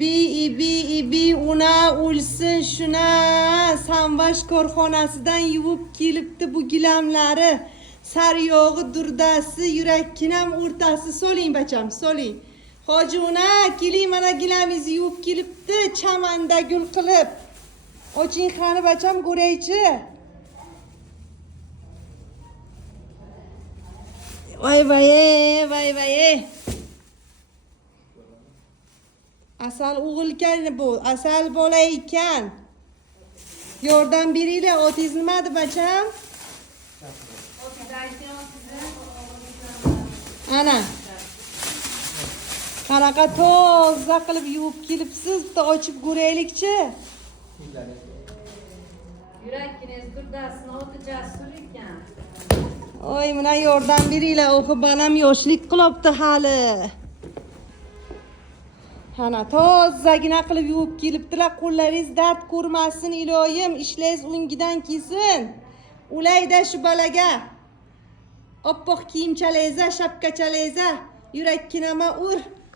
İbi una o'lsin shuna samvash korxonasidan yuvib kelibdi bu gilamlari. Saryog'i durdasi, yurakkinam o'rtasi. Soling bacham, soling. Hoji una, keling mana gilamingizni yuvib kelibdi, chamanda gul qilib. Oching qani bacham, ko'raychi. Vay. Asal o'g'ilkan bu, asal bola ekan. Yordam beringlar, otingiz nimadi bacham? Ana. Qanaqa toza qilib yuvib kelibsiz, bitta ochib ko'raylikchi. Yuragingiz durdasini o'ti jasur ekan. Oy, mana yordam beringlar, o'qib balam yoshlik qilibdi hali. Ana tozagina qilib yuvib kelibdilar, qo'llaringiz dard ko'rmasin iloyim, ishlaringiz o'ngidan kelsin. Ulayda shu balaga. Oppoq kiyimchalaringiz, shapkachalaringiz, yurakkinama ur.